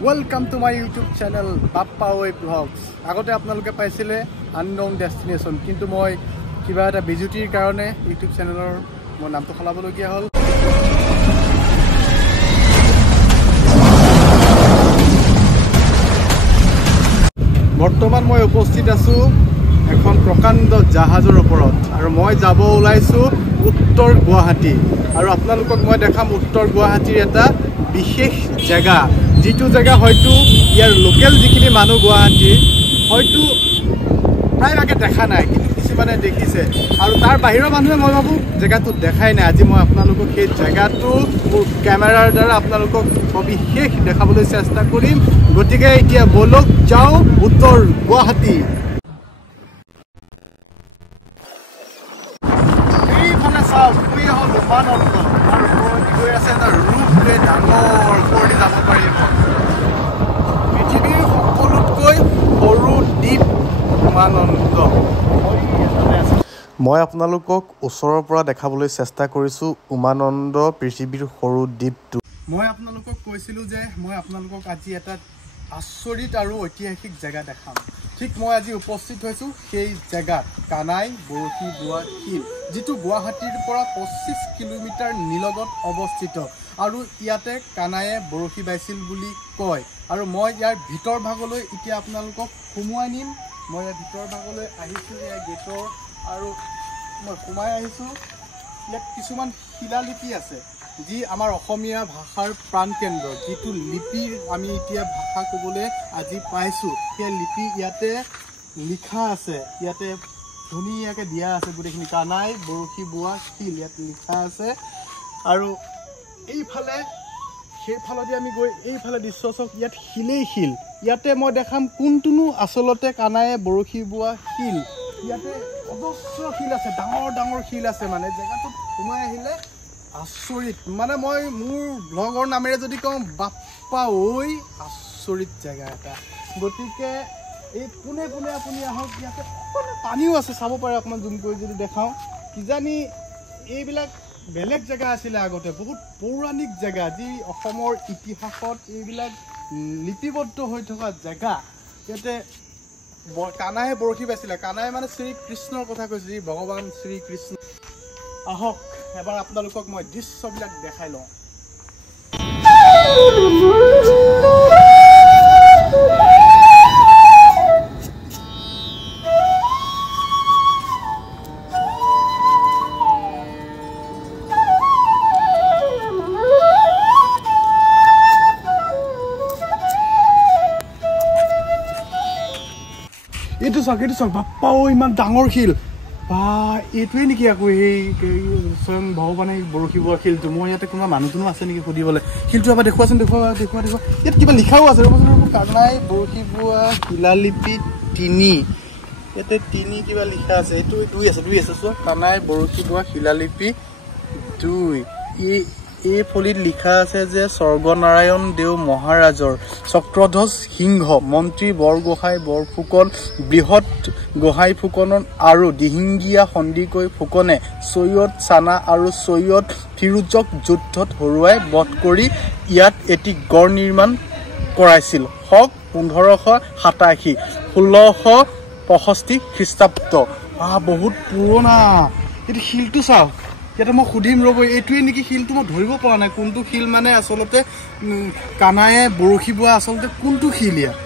Welcome to my YouTube channel Bappa Oi Vlogs. আগতে আপোনালোকে পাইছিলে আননোন ডেষ্টিনেশ্যন, কিন্তু মই কিবা এটা বিজুতিৰ কাৰণে ইউটিউব চেনেলৰ মোৰ নামটো সলাবলগীয়া হ'ল। বৰ্তমান মই উপস্থিত আছো এখন প্ৰকাণ্ড জাহাজৰ ওপৰত আৰু মই যাব ওলাইছো উত্তৰ গুৱাহাটী আৰু আপোনালোকক মই দেখাম উত্তৰ গুৱাহাটীৰ এটা বিশেষ জায়গা, যিটো জায়গা হয়তো ইয়াৰ লোকেল যিখিনি মানুহ গুৱাহাটীৰ হয়তো প্ৰায়ভাগে দেখা নাই, কিন্তু কিছুমানে দেখিছে আৰু তাৰ বাহিৰৰ মানুহে মই ভাবোঁ জেগাটো দেখাই নাই। আজি মই আপোনালোকক সেই জেগাটো মোৰ কেমেৰাৰ দ্বাৰা আপোনালোকক সবিশেষ দেখাবলৈ চেষ্টা কৰিম। গতিকে এতিয়া বলক যাওঁ উত্তৰ গুৱাহাটী। এইফালে চাওক, এই হ'ল উমানন্দ আৰু গৈ আছে এটা ৰূপে ডাঙৰ কৰি যাব পাৰিব। পৃথিৱীৰ সকলোতকৈ সৰু দ্বীপ উমানন্দ। মই আপোনালোকক ওচৰৰ পৰা দেখাবলৈ চেষ্টা কৰিছোঁ উমানন্দ পৃথিৱীৰ সৰু দ্বীপটো। মই আপোনালোকক কৈছিলোঁ যে মই আপোনালোকক আজি এটা আচৰিত আৰু ঐতিহাসিক জেগা দেখাম। ঠিক মই আজি উপস্থিত হৈছোঁ সেই জেগাত, কানাই বৰশী বোৱা শিল, যিটো গুৱাহাটীৰ পৰা 25 কিলোমিটাৰ নিলগত অৱস্থিত আৰু ইয়াতে কানায়ে বৰশী বাইছিল বুলি কয়। আৰু মই ইয়াৰ ভিতৰ ভাগলৈ এতিয়া আপোনালোকক সোমোৱাই নিম। মই ইয়াৰ ভিতৰ ভাগলৈ আহিছোঁ, ইয়াৰ গেটৰ আৰু মই সোমাই আহিছোঁ। ইয়াত কিছুমান শিলালিপি আছে, যি আমাৰ অসমীয়া ভাষাৰ প্ৰাণকেন্দ্ৰ, যিটো লিপিৰ আমি এতিয়া ভাষা ক'বলৈ আজি পাইছোঁ। সেই লিপি ইয়াতে লিখা আছে, ইয়াতে ধুনীয়াকৈ দিয়া আছে গোটেইখিনি। কানাই বৰশী বোৱা শিল ইয়াত লিখা আছে। আৰু এইফালে সেইফালেদি আমি গৈ এইফালে দৃশ্য চাওক, ইয়াত শিলেই শিল। ইয়াতে মই দেখাম কোনটোনো আচলতে কানায়ে বৰশী বোৱা শিল। ইয়াতে অজস্ৰ শিল আছে, ডাঙৰ ডাঙৰ শিল আছে। মানে জেগাটোত সোমাই আহিলে আচৰিত, মানে মই মোৰ ব্লগৰ নামেৰে যদি কওঁ বাপ্পা ঐ আচৰিত জেগা এটা। গতিকে এই পোনে পোনে আপুনি আহক। ইয়াতে পানীও আছে, চাব পাৰে অকণমান জুম কৰি যদি দেখাওঁ। কিজানি এইবিলাক বেলেগ জেগা আছিলে আগতে, বহুত পৌৰাণিক জেগা, যি অসমৰ ইতিহাসত এইবিলাক লিপিবদ্ধ হৈ থকা জেগা। ইয়াতে কানায়ে বৰশী বাইছিলে। কানাই মানে শ্ৰীকৃষ্ণৰ কথা কৈছে, যি ভগৱান শ্ৰীকৃষ্ণ। আহক এবাৰ আপোনালোকক মই দৃশ্যবিলাক দেখাই লওঁ। এইটো চাওক বাপ্পা ঐ, ইমান ডাঙৰ শিল। বা এইটোৱে নেকি আকৌ এই স্বয়ং ভগৱানে বৰশী বোৱা শিলটো? মই ইয়াতে কোনোবা মানুহজনো আছে নেকি সুধিবলৈ। শিলটো এবাৰ দেখুৱাচোন, দেখুৱা। ইয়াত কিবা লিখাও আছে, কানাই বৰশী বোৱা শিলালিপি 3। ইয়াতে 3 কিবা লিখা আছে। এইটো 2 আছে চোৱা, কানাই বৰশী বোৱা শিলালিপি 2। এই ফলিত লিখা আছে যে স্বৰ্গনাৰায়ণ দেও মহাৰাজৰ চক্ৰধ্বজ সিংহ, মন্ত্ৰী বৰগোহাঁই বৰফুকন, বৃহৎ গোহাঁই ফুকন আৰু দিহিঙ্গীয়া সন্দিকৈ ফুকনে ছৈয়দ চানা আৰু ছৈয়দ ফিৰোজক যুদ্ধত হৰুৱাই বধ কৰি ইয়াত এটি গড় নিৰ্মাণ কৰাইছিল। 1587 1665 খ্ৰীষ্টাব্দ। বহুত পুৰণা। এইটো শিলটো চাওক। ইয়াতে মই সুধিম ৰ'ব, এইটোৱে নেকি শিলটো? মই ধৰিব পৰা নাই কোনটো শিল, মানে আচলতে কানায়ে বৰশী বোৱা আচলতে কোনটো শিল ইয়াত।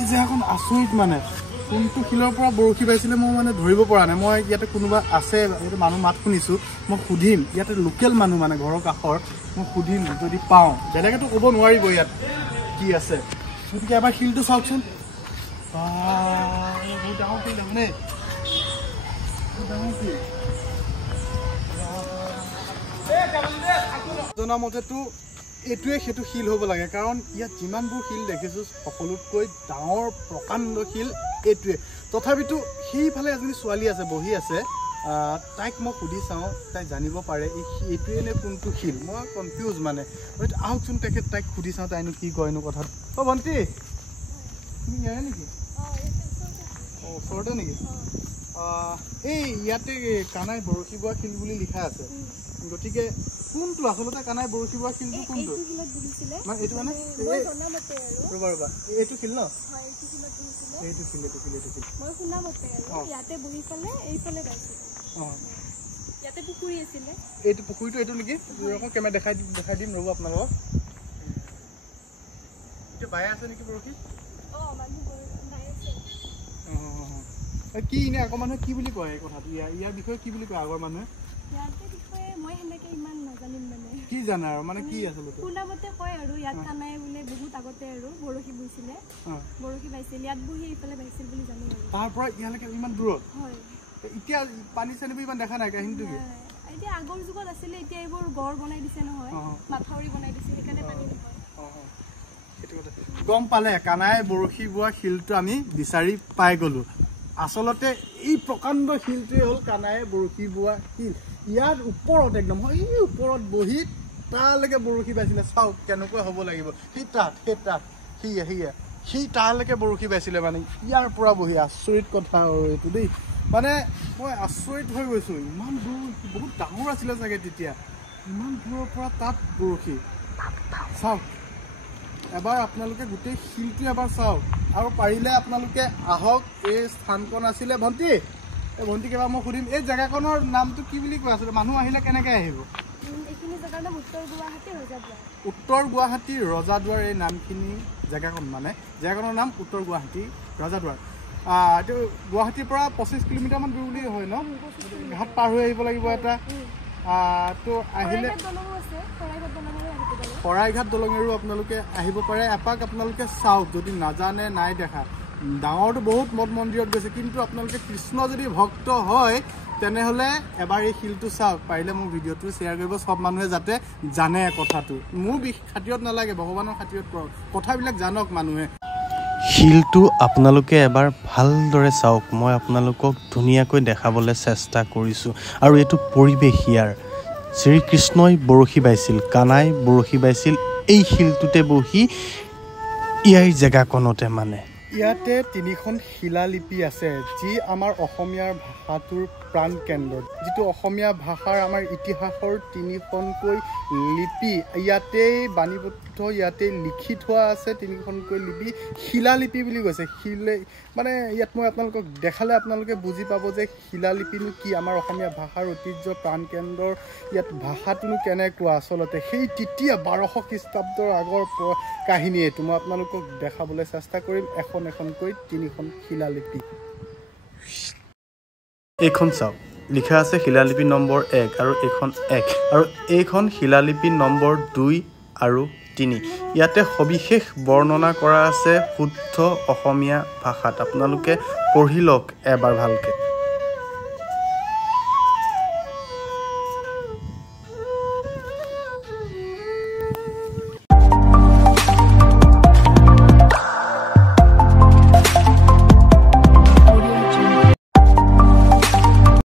এই যে এখন আচৰিত, মানে কোনটো শিলৰ পৰা বৰশী বাইছিলে মই মানে ধৰিব পৰা নাই। মই ইয়াতে কোনোবা আছে, মানুহ মাত শুনিছোঁ, মই সুধিম। ইয়াতে লোকেল মানুহ মানে ঘৰৰ কাষৰ, মই সুধিম যদি পাওঁ। বেলেগেতো ক'ব নোৱাৰিব ইয়াত কি আছে। গতিকে এবাৰ শিলটো চাওকচোন। বহুত ডাঙৰ শিল দেখোন, বহুত ডাঙৰ শিল। জনামতেতো এইটোৱে সেইটো শিল হ'ব লাগে, কাৰণ ইয়াত যিমানবোৰ শিল দেখিছোঁ সকলোতকৈ ডাঙৰ প্ৰকাণ্ড শিল এইটোৱে। তথাপিতো সেইফালে এজনী ছোৱালী আছে, বহি আছে, তাইক মই সুধি চাওঁ, তাই জানিব পাৰে এইটোৱে নে কোনটো শিল। মই কনফিউজ মানে। আহকচোন তাইক সুধি চাওঁ, তাইনো কি কয়নো কথাত। ভণ্টি, তুমি ইয়াৰে নেকি? ওচৰতে নেকি? এই ইয়াতে কানাই বৰশী বোৱা শিল বুলি লিখা আছে। গতিকে কোনটো আচলতে কানাই বৰশী বোৱা শিলটো কোনটো মানে এইটো মানে ৰবা ৰবা এইটো শিল ন এইটো শিল মই শুনা মতে আৰু ইয়াতে বহি পেলাই এইফালে পাইছো ইয়াতে পুখুৰী আছিলে এইটো পুখুৰীটো এইটো নেকি ৰকম কেমেৰা দেখাই দিম ৰব আপোনালোকক এইটো বাই আছে নেকি বৰশী মানুহ বাই আছে কি ইনে আগৰ মানুহে কি বুলি কয় এই কথাটো ইয়াৰ বিষয়ে কি বুলি কয় আগৰ মানুহে ইয়াতে বিষয়ে মই হেনেকে ইমান নাজানিম মানে কি জানা আৰু মানে কি আচলতে শুনা মতে কয় আৰু ইয়াত কানাই বোলে বহুত আগতে আৰু বৰশী বৈছিলে বৰশী বাইছিল ইয়াত বহি এইফালে বাইছিল বুলি জানো আৰু তাৰ পৰা ইয়ালৈকে ইমান দূৰত হয় এতিয়া পানী চানীবোৰ ইমান দেখা নাই কাহিনীটো কি এতিয়া আগৰ যুগত আছিলে এতিয়া এইবোৰ গড় বনাই দিছে নহয় মাথাউৰি বনাই দিছে সেইকাৰণে পানী নহয় গম পালে কানাই বৰশী বোৱা শিলটো আমি বিচাৰি পাই গলো আচলতে এই প্ৰকাণ্ড শিলটোৱে হ'ল কানাই বৰশী বোৱা শিল ইয়াৰ ওপৰত একদম এই ওপৰত বহি তালৈকে বৰশী বাইছিলে চাওক কেনেকুৱা হ'ব লাগিব সি তালৈকে বৰশী বাইছিলে মানে ইয়াৰ পৰা বহি আচৰিত কথা আৰু এইটো দেই মানে মই আচৰিত হৈ গৈছো ইমান দূৰ বহুত ডাঙৰ আছিলে চাগে তেতিয়া ইমান দূৰৰ পৰা তাত বৰশী চাওক এবাৰ আপোনালোকে গোটেই শিলটো এবাৰ চাওক আৰু পাৰিলে আপোনালোকে আহক এই স্থানকণ আছিলে ভণ্টি এই ভণ্টিক এবাৰ মই সুধিম এই জেগাকণৰ নামটো কি বুলি কোৱা আছিলে মানুহ আহিলে কেনেকৈ আহিব এইখিনি জেগাৰ নাম উত্তৰ গুৱাহাটী ৰজাদুৱাৰ এই নামখিনি জেগাকণ মানে জেগাকণৰ নাম উত্তৰ গুৱাহাটী ৰজাদুৱাৰ এইটো গুৱাহাটীৰ পৰা 25 কিলোমিটাৰমান দূৰ বুলি হয় ন ঘাট পাৰ হৈ আহিব লাগিব এটা তো আহিলে শৰাইঘাট দলঙেৰো আপোনালোকে আহিব পাৰে এপাক আপোনালোকে চাওক যদি নাজানে নাই দেখা ডাঙৰটো বহুত মঠ মন্দিৰত গৈছে কিন্তু আপোনালোকে কৃষ্ণ যদি ভক্ত হয় তেনেহ'লে এবাৰ এই শিলটো চাওক পাৰিলে মোৰ ভিডিঅ'টো শ্বেয়াৰ কৰিব সব মানুহে যাতে জানে কথাটো মোৰ খাতিৰত নালাগে ভগৱানৰ খাতিৰত কৰক কথাবিলাক জানক মানুহে শিলটো আপোনালোকে এবাৰ ভালদৰে চাওক মই আপোনালোকক ধুনীয়াকৈ দেখাবলৈ চেষ্টা কৰিছোঁ আৰু এইটো পৰিৱেশ ইয়াৰ শ্ৰীকৃষ্ণই বৰশী বাইছিল কানাই বৰশী বাইছিল এই শিলটোতে বহি ইয়াৰ জেগাকণতে মানে ইয়াতে 3খন শিলালিপি আছে যি আমাৰ অসমীয়াৰ ভাষাটোৰ প্ৰাণ কেন্দ্ৰ যিটো অসমীয়া ভাষাৰ আমাৰ ইতিহাসৰ 3খনকৈ লিপি ইয়াতেই বাণীবদ্ধ ইয়াতে লিখি থোৱা আছে 3খনকৈ লিপি শিলালিপি বুলি কৈছে শিলে মানে ইয়াত মই আপোনালোকক দেখালে আপোনালোকে বুজি পাব যে শিলালিপিনো কি আমাৰ অসমীয়া ভাষাৰ ঐতিহ্য প্ৰাণ কেন্দ্ৰৰ ইয়াত ভাষাটোনো কেনেকুৱা আচলতে সেই তেতিয়া 1200 খ্ৰীষ্টাব্দৰ আগৰ কাহিনী এইটো মই আপোনালোকক দেখাবলৈ চেষ্টা কৰিম এখনকৈ 3খন শিলালিপি এইখন চাওক লিখা আছে শিলালিপি নম্বৰ 1 আৰু এইখন 1 আৰু এইখন শিলালিপি নম্বৰ 2 আৰু 3 ইয়াতে সবিশেষ বৰ্ণনা কৰা আছে শুদ্ধ অসমীয়া ভাষাত আপোনালোকে পঢ়ি লওক এবাৰ ভালকৈ